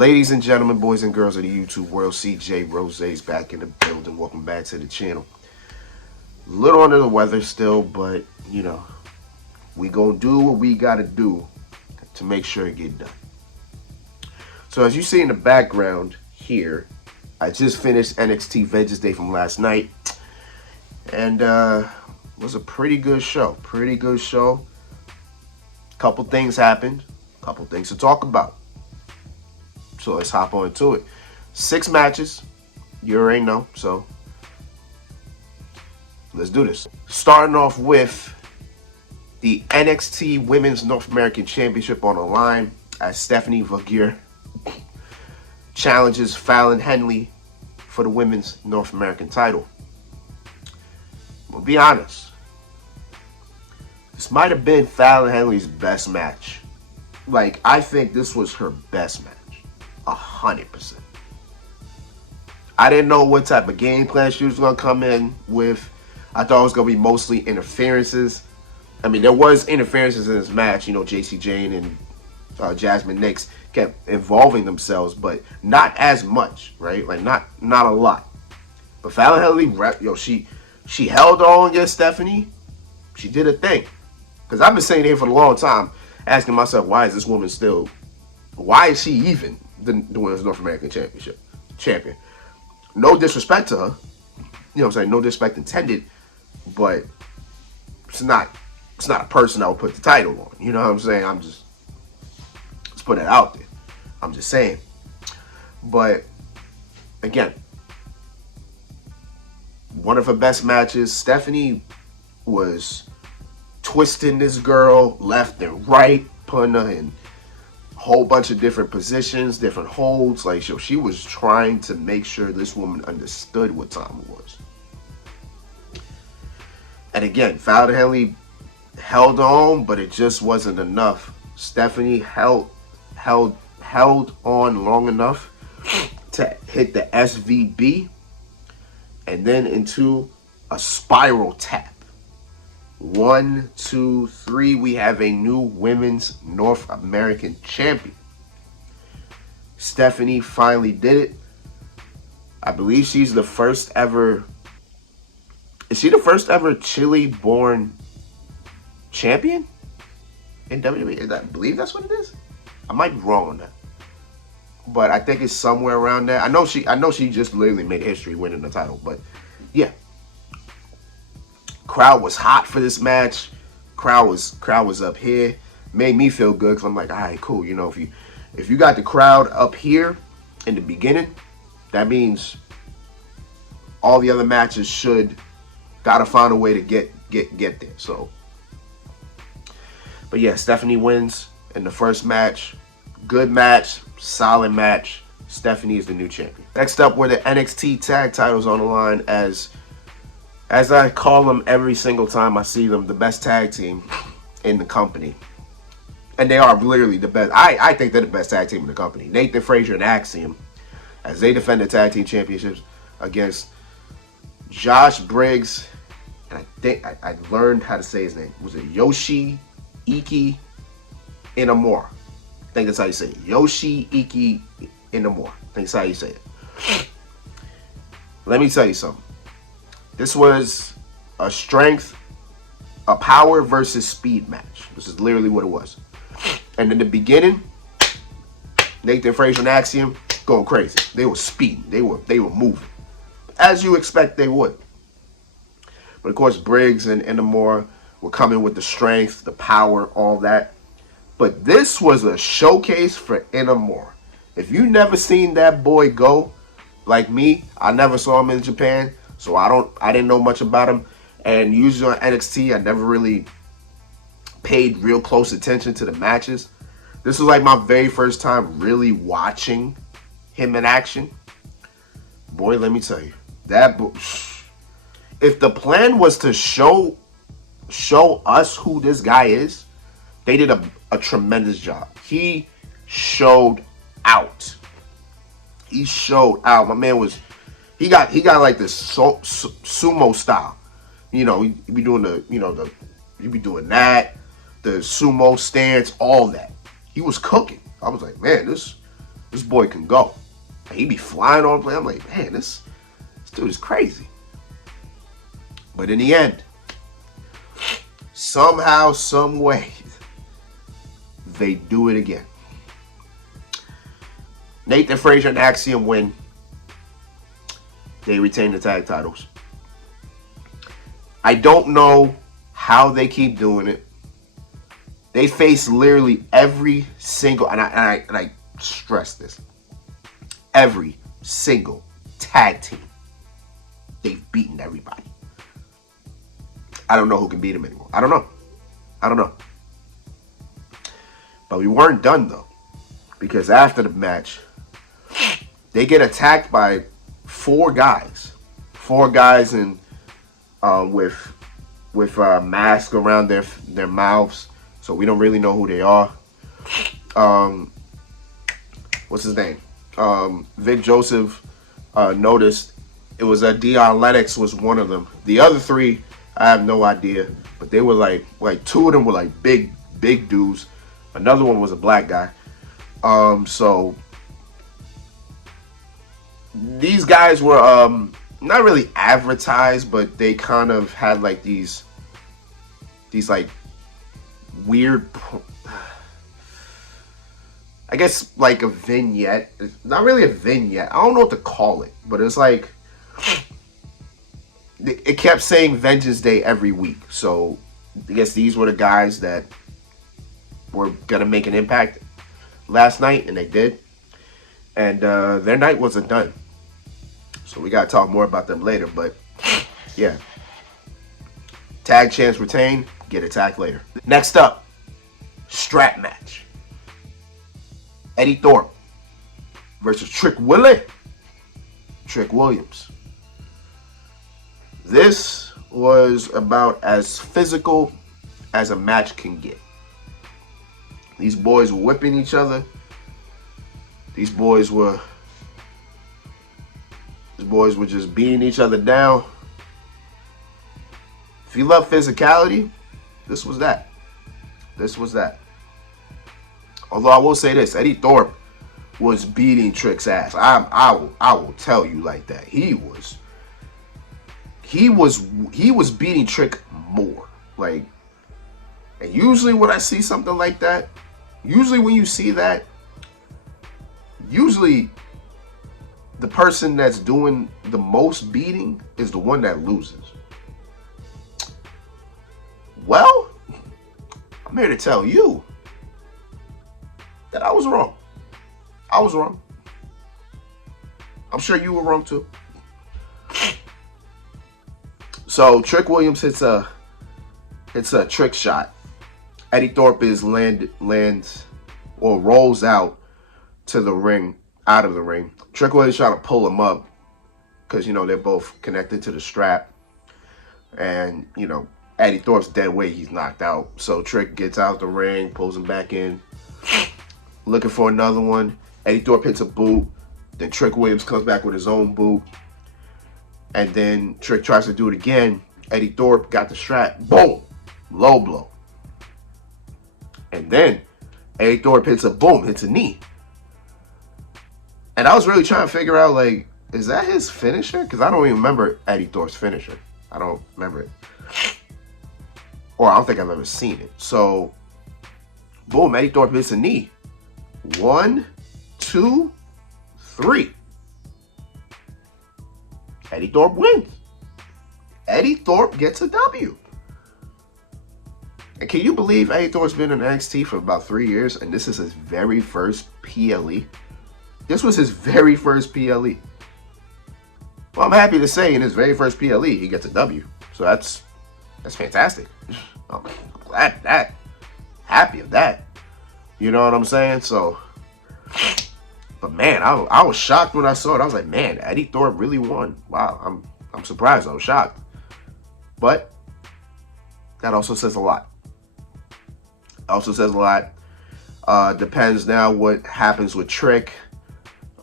Ladies and gentlemen, boys and girls of the YouTube world, CJ Rose's back in the building. Welcome back to the channel. A little under the weather still, but you know, we gonna do what we gotta do to make sure it get done. So as you see in the background here, I just finished NXT Vengeance Day from last night, and it was a pretty good show. Couple things happened, couple things to talk about. So let's hop on into it. 6 matches, you already know, so let's do this. Starting off with the NXT Women's North American Championship on the line as Stephanie Vaugir challenges Fallon Henley for the Women's North American title. We'll be honest, this might have been Fallon Henley's best match. Like, I think this was her best match. 100%. I didn't know what type of game plan she was going to come in with. I thought it was going to be mostly interferences. I mean, there was interferences in this match. You know, JC Jane and Jasmine Nix kept involving themselves, but not as much, right? Like, not a lot. But Fallon Henley, she held on against Stephanie. She did a thing. Because I've been saying here for a long time, asking myself, why is this woman still, why is she even the Women's North American champion? No disrespect to her, you know what I'm saying, no disrespect intended, but it's not a person I would put the title on, you know what I'm saying? Let's put it out there. I'm just saying. But again, one of her best matches. Stephanie was twisting this girl left and right, putting her in whole bunch of different positions, different holds. Like, she was trying to make sure this woman understood what time it was. And again, Fallon Henley held on, but it just wasn't enough. Stephanie held on long enough to hit the SVB and then into a spiral tap. 1, 2, 3. We have a new Women's North American champion. Stephanie finally did it. I believe she's the first ever. Is she the first ever Chile-born champion in WWE? I believe that's what it is. I might be wrong on that, but I think it's somewhere around there. I know she just literally made history winning the title, but yeah. Crowd was hot for this match. Crowd was up here. Made me feel good because I'm like, all right, cool. You know, if you got the crowd up here in the beginning, that means all the other matches gotta find a way to get there. So, but yeah, Stephanie wins in the first match. Good match, solid match. Stephanie is the new champion. Next up were the NXT tag titles on the line as I call them every single time I see them, the best tag team in the company. And they are literally the best. I think they're the best tag team in the company. Nathan Frazier and Axiom, as they defend the tag team championships against Josh Briggs. And I think I learned how to say his name. Was it Yoshi Iki Inamura? I think that's how you say it. Yoshi Iki Inamura. I think that's how you say it. Let me tell you something. This was a strength, a power versus speed match. This is literally what it was. And in the beginning, Nathan Frazier and Axiom going crazy. They were speeding. They were moving, as you expect they would. But of course, Briggs and Inamura were coming with the strength, the power, all that. But this was a showcase for Inamura. If you never seen that boy go, like me, I never saw him in Japan. So I didn't know much about him, and usually on NXT, I never really paid real close attention to the matches. This was like my very first time really watching him in action. Boy, let me tell you, if the plan was to show us who this guy is, they did a tremendous job. He showed out. He showed out. My man was. He got like this sumo style, you know. He be doing that, the sumo stance, all that. He was cooking. I was like, man, this This boy can go. He be flying on play. I'm like, man, this dude is crazy. But in the end, somehow, some way, they do it again. Nathan Frazier and Axiom win. They retain the tag titles. I don't know how they keep doing it. They face literally every single, and I stress this, every single tag team. They've beaten everybody. I don't know who can beat them anymore. I don't know. But we weren't done though, because after the match, they get attacked by four guys in with masks around their mouths, so we don't really know who they are. What's his name? Vic Joseph noticed it was Dion Lennox was one of them. The other three, I have no idea, but they were like two of them were like big dudes. Another one was a black guy. So these guys were not really advertised, but they kind of had like these like weird, I guess like a vignette. It's not really a vignette. I don't know what to call it, but it's like it kept saying Vengeance Day every week. So I guess these were the guys that were gonna make an impact last night, and they did. And their night wasn't done. So we gotta talk more about them later. But yeah, tag champs retain, get attacked later. Next up, strap match. Eddie Thorpe versus Trick Williams. This was about as physical as a match can get. These boys were whipping each other. These boys were just beating each other down. If you love physicality, this was that. Although I will say this, Eddie Thorpe was beating Trick's ass. I will tell you like that. He was beating Trick more. Like, and usually when I see something like that, usually when you see that, usually the person that's doing the most beating is the one that loses. Well, I'm here to tell you that I was wrong. I'm sure you were wrong too. So Trick Williams hits a trick shot. Eddie Thorpe lands or rolls out to the ring, out of the ring. Trick Williams trying to pull him up because, you know, they're both connected to the strap. And, you know, Eddie Thorpe's dead weight. He's knocked out. So Trick gets out the ring, pulls him back in, looking for another one. Eddie Thorpe hits a boot. Then Trick Williams comes back with his own boot. And then Trick tries to do it again. Eddie Thorpe got the strap. Boom! Low blow. And then Eddie Thorpe hits a knee. And I was really trying to figure out, like, is that his finisher? Because I don't even remember Eddie Thorpe's finisher. I don't remember it. Or I don't think I've ever seen it. So, boom, Eddie Thorpe hits a knee. 1, 2, 3. Eddie Thorpe wins. Eddie Thorpe gets a W. And can you believe Eddie Thorpe's been in NXT for about 3 years, and this is his very first PLE? This was his very first PLE. Well, I'm happy to say in his very first PLE, he gets a W. So that's fantastic. I'm glad of that. Happy of that. You know what I'm saying? So, but man, I was shocked when I saw it. I was like, man, Eddie Thorpe really won. Wow, I'm surprised. I was shocked. But that also says a lot. Depends now what happens with Trick.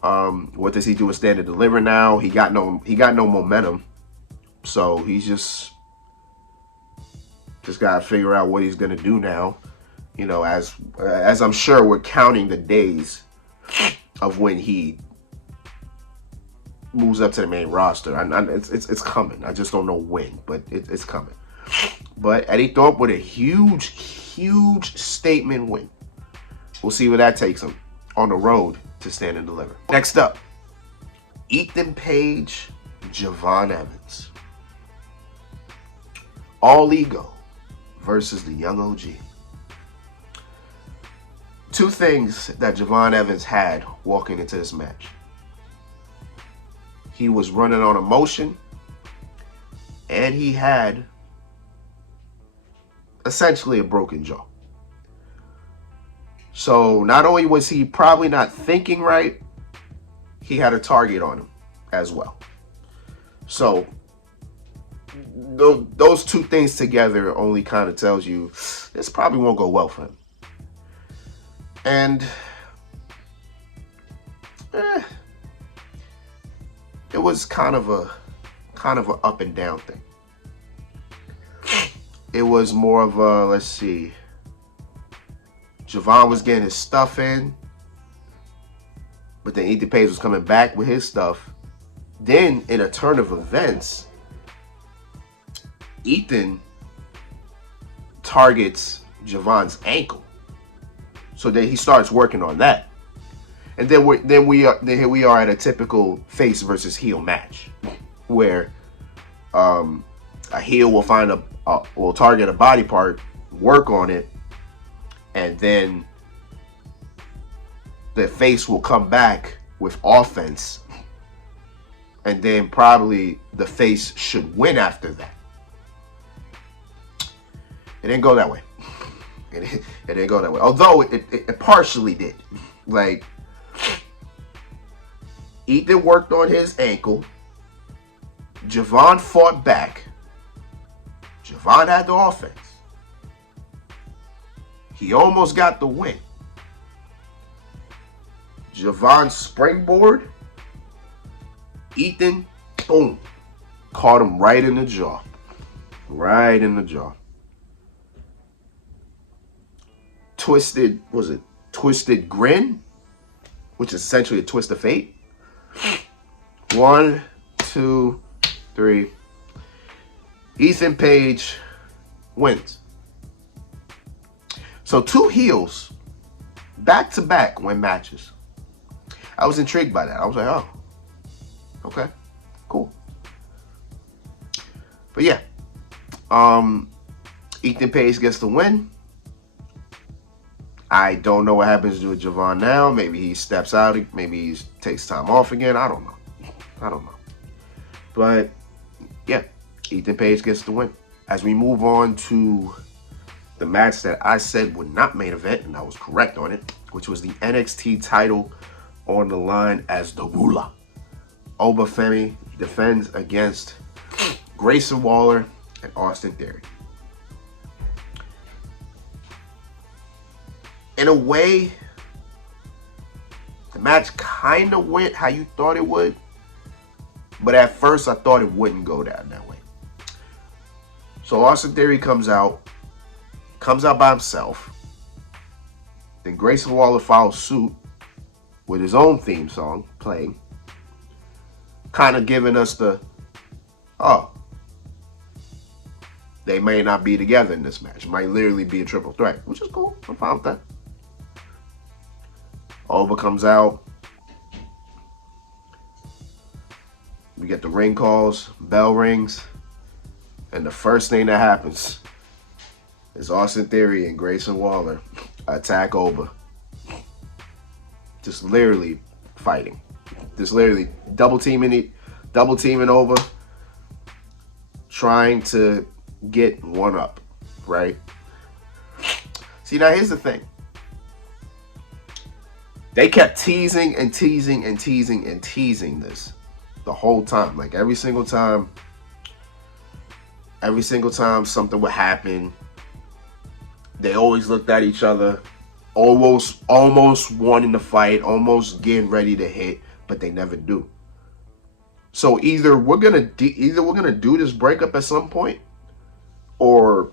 What does he do with Stand and Deliver now? He got no momentum. So he's just gotta figure out what he's gonna do now. You know, as I'm sure we're counting the days of when he moves up to the main roster. It's coming. I just don't know when, but it's coming. But Eddie Thorpe with a huge statement win. We'll see where that takes him on the road to Stand and Deliver. Next up, Ethan Page, Javon Evans. All Ego versus the Young OG. Two things that Javon Evans had walking into this match. He was running on emotion, and he had essentially a broken jaw. So not only was he probably not thinking right, he had a target on him as well. So those two things together only kind of tells you this probably won't go well for him. And it was kind of a up and down thing. It was more of a, let's see, Javon was getting his stuff in, but then Ethan Page was coming back with his stuff. Then in a turn of events, Ethan targets Javon's ankle. So then he starts working on that. And then here we are at a typical face versus heel match, where a heel will will target a body part, work on it, and then the face will come back with offense, and then probably the face should win after that. It didn't go that way. It didn't go that way. Although it partially did. Like, Ethan worked on his ankle. Javon fought back. Javon had the offense. He almost got the win. Javon springboard. Ethan, boom, caught him right in the jaw. Right in the jaw. Twisted grin, which is essentially a twist of fate. 1, 2, 3. Ethan Page wins. So 2 heels back to back win matches. I was intrigued by that. I was like, oh, okay, cool. But yeah, Ethan Page gets the win. I don't know what happens to Javon now. Maybe he steps out. Maybe he takes time off again. I don't know. But yeah, Ethan Page gets the win. As we move on to the match that I said would not main event, and I was correct on it, which was the NXT title on the line as the Ruler. Oba Femi defends against Grayson Waller and Austin Theory. In a way, the match kind of went how you thought it would, but at first I thought it wouldn't go down that way. So Austin Theory comes out by himself. Then Grayson Waller follows suit with his own theme song playing, kind of giving us the, oh, they may not be together in this match. It might literally be a triple threat, which is cool. I'm fine with that. Oba comes out. We get the ring calls, bell rings, and the first thing that happens is Austin Theory and Grayson Waller attack Oba. Just literally fighting. Just literally double teaming Oba, trying to get one up, right? See, now here's the thing. They kept teasing this the whole time. Like every single time something would happen, they always looked at each other, almost wanting to fight, almost getting ready to hit, but they never do. So either we're gonna do this breakup at some point, or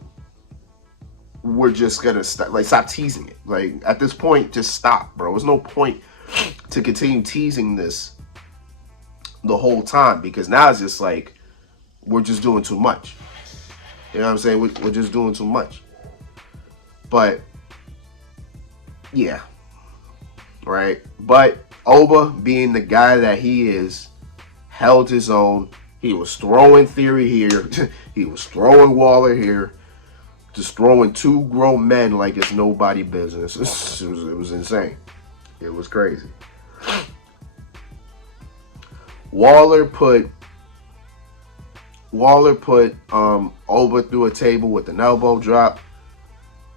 we're just gonna stop teasing it. Like at this point, just stop, bro. There's no point to continue teasing this the whole time, because now it's just like we're just doing too much. You know what I'm saying? We're just doing too much. But yeah, right. But Oba, being the guy that he is, held his own. He was throwing Theory here. He was throwing Waller here. Just throwing two grown men like it's nobody business. It was insane. It was crazy. Waller put Oba through a table with an elbow drop.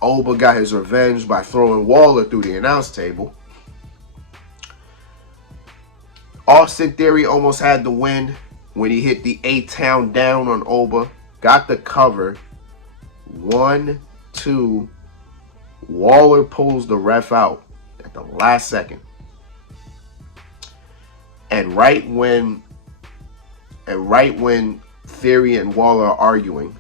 Oba got his revenge by throwing Waller through the announce table. Austin Theory almost had the win when he hit the 8-town down on Oba. Got the cover. 1, 2. Waller pulls the ref out at the last second. And right when Theory and Waller are arguing,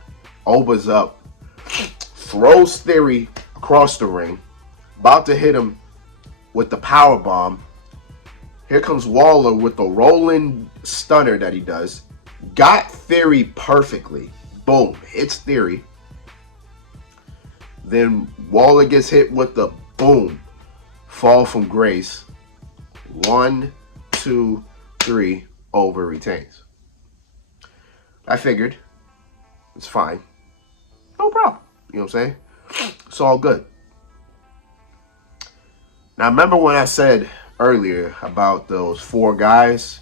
Oba's up, throws Theory across the ring, about to hit him with the power bomb. Here comes Waller with the rolling stunner that he does. Got Theory perfectly. Boom. Hits Theory. Then Waller gets hit with the boom. Fall from grace. 1, 2, 3. Over retains. I figured. It's fine. No problem. You know what I'm saying? It's all good. Now, remember when I said earlier about those 4 guys,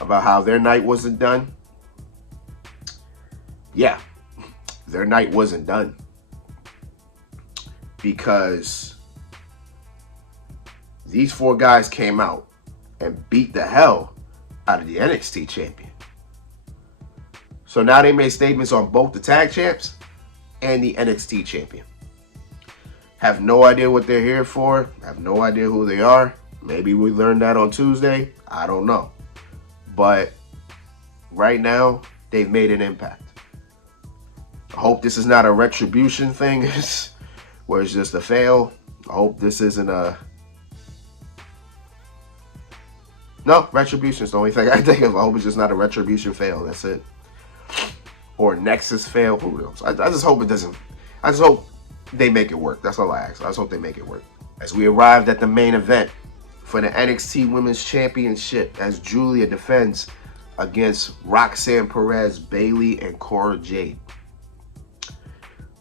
about how their night wasn't done? Yeah, their night wasn't done, because these 4 guys came out and beat the hell out of the NXT champion. So now they made statements on both the tag champs and the NXT champion. Have no idea what they're here for. Have no idea who they are. Maybe we learned that on Tuesday. I don't know. But right now, they've made an impact. I hope this is not a retribution thing where it's just a fail. I hope this isn't a... No, retribution is the only thing I think of. I hope it's just not a retribution fail. That's it. Or Nexus fail. Who knows? I just hope it doesn't. I just hope they make it work. That's all I ask. I just hope they make it work. As we arrived at the main event for the NXT Women's Championship, as Julia defends against Roxanne Perez, Bayley, and Cora Jade.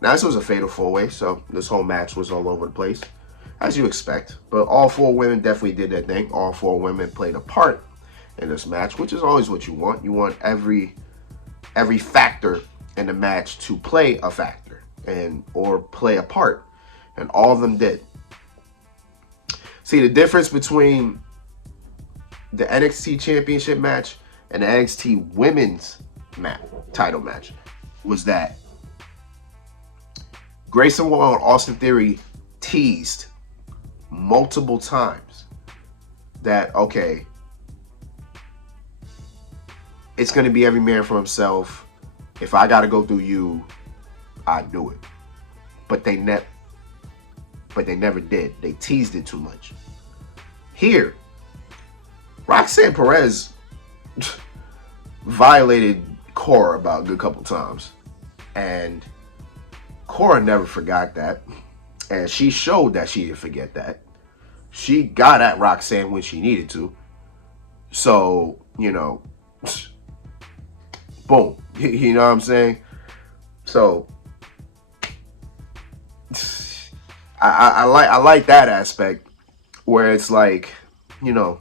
Now, this was a fatal 4-way, so this whole match was all over the place, as you expect. But all 4 women definitely did their thing. All 4 women played a part in this match, which is always what you want. You want every factor in the match to play a factor or play a part, and all of them did. See, the difference between the NXT Championship match and the NXT Women's title match was that Grayson Waller and Austin Theory teased multiple times that, okay, it's going to be every man for himself. If I got to go through you, I do it. But they never did. They teased it too much. Here, Roxanne Perez violated Cora about a good couple times. And Cora never forgot that. And she showed that she didn't forget that. She got at Roxanne when she needed to. So, you know, boom. You know what I'm saying? So, I like that aspect where it's like, you know,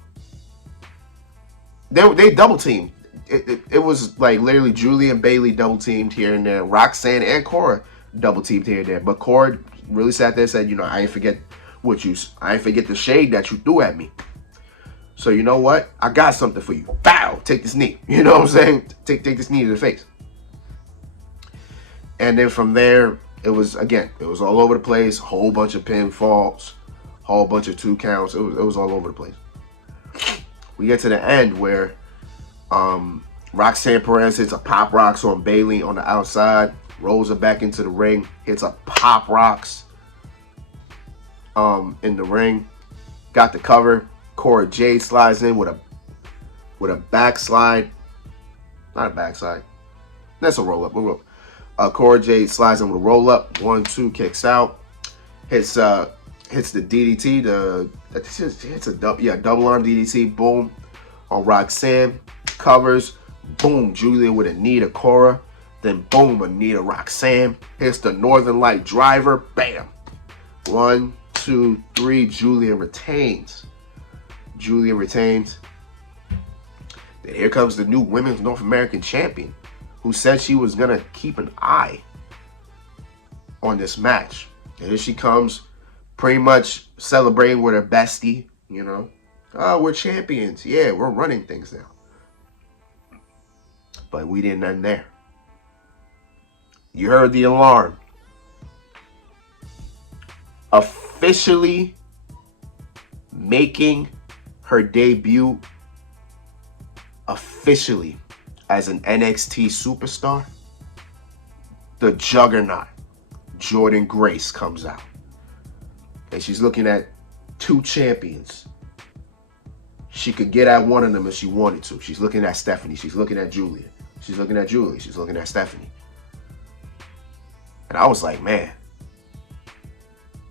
they double teamed. It was like literally Julie and Bayley double teamed here and there. Roxanne and Cora double teamed here and there. But Cora really sat there and said, you know, I ain't forget the shade that you threw at me. So you know what? I got something for you. Bow! Take this knee. You know what I'm saying? Take this knee to the face. And then from there, it was all over the place. Whole bunch of pinfalls, whole bunch of 2 counts. It was all over the place. We get to the end where Roxanne Perez hits a pop rocks on Bayley on the outside, rolls her back into the ring, hits a pop rocks in the ring, got the cover. Cora Jade slides in with a backslide. Not a backslide. That's a roll up. Cora Jade slides in with a roll up. 1-2, kicks out. Hits the DDT. Hits a double arm DDT. Boom on Roxanne. Covers. Boom. Julia with a knee to Cora. Then boom, a knee to Roxanne. Hits the Northern Light driver. Bam. 1, 2, 3. Julia retains. Then here comes the new Women's North American Champion, who said she was going to keep an eye on this match. And here she comes, pretty much celebrating with her bestie, you know. Oh, we're champions. Yeah, we're running things now. But we didn't end there. You heard the alarm. Officially making her debut officially as an NXT superstar, the juggernaut, Jordynne Grace, comes out. And she's looking at 2 champions. She could get at one of them if she wanted to. She's looking at Stephanie. She's looking at Julia. She's looking at Julie. She's looking at Stephanie. And I was like, man,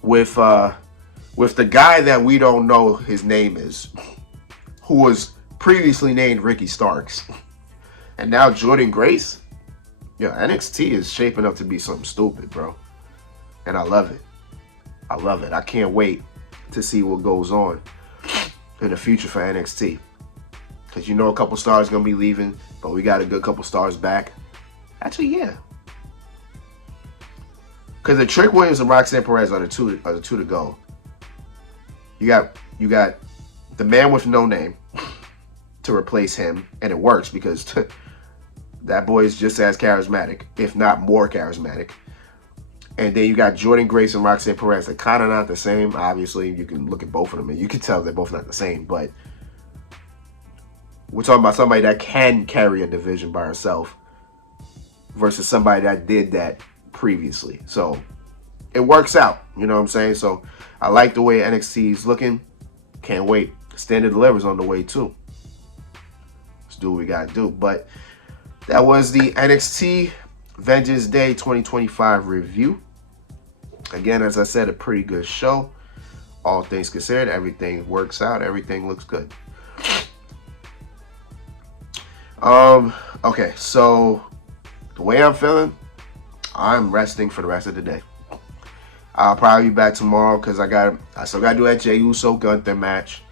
with the guy that we don't know his name is, who was previously named Ricky Starks, and now Jordynne Grace, yo, NXT is shaping up to be something stupid, bro. And I love it. I love it. I can't wait to see what goes on in the future for NXT. Because you know a couple stars going to be leaving, but we got a good couple stars back. Actually, yeah. Because the Trick Williams and Roxanne Perez are the two to go. You got the man with no name to replace him, and it works because that boy is just as charismatic, if not more charismatic. And then you got Jordynne Grace and Roxanne Perez. They're kind of not the same. Obviously, you can look at both of them and you can tell they're both not the same. But we're talking about somebody that can carry a division by herself versus somebody that did that previously. So it works out. You know what I'm saying? So I like the way NXT is looking. Can't wait. Standard Delivers on the way too. Let's do what we got to do. But that was the NXT Vengeance Day 2025 review. Again, as I said, a pretty good show. All things considered, everything works out. Everything looks good. Okay, so the way I'm feeling, I'm resting for the rest of the day. I'll probably be back tomorrow because I still got to do that Jey Uso Gunther match.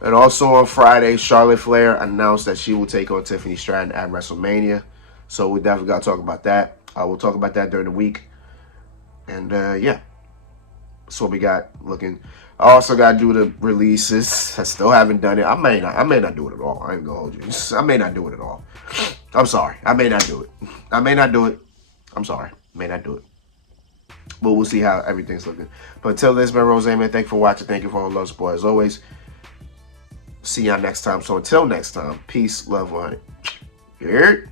And also on Friday, Charlotte Flair announced that she will take on Tiffany Stratton at WrestleMania. So we definitely got to talk about that. We'll talk about that during the week. And yeah, that's what we got looking. I also got to do the releases. I still haven't done it. I may not do it at all. I ain't gonna hold you. I may not do it at all. I'm sorry. I may not do it. I may not do it. I'm sorry. May not do it. But we'll see how everything's looking. But until then, it's been Rose, man. Thank you for watching. Thank you for all the love, support. As always, see y'all next time. So until next time, peace, love, 100. You heard?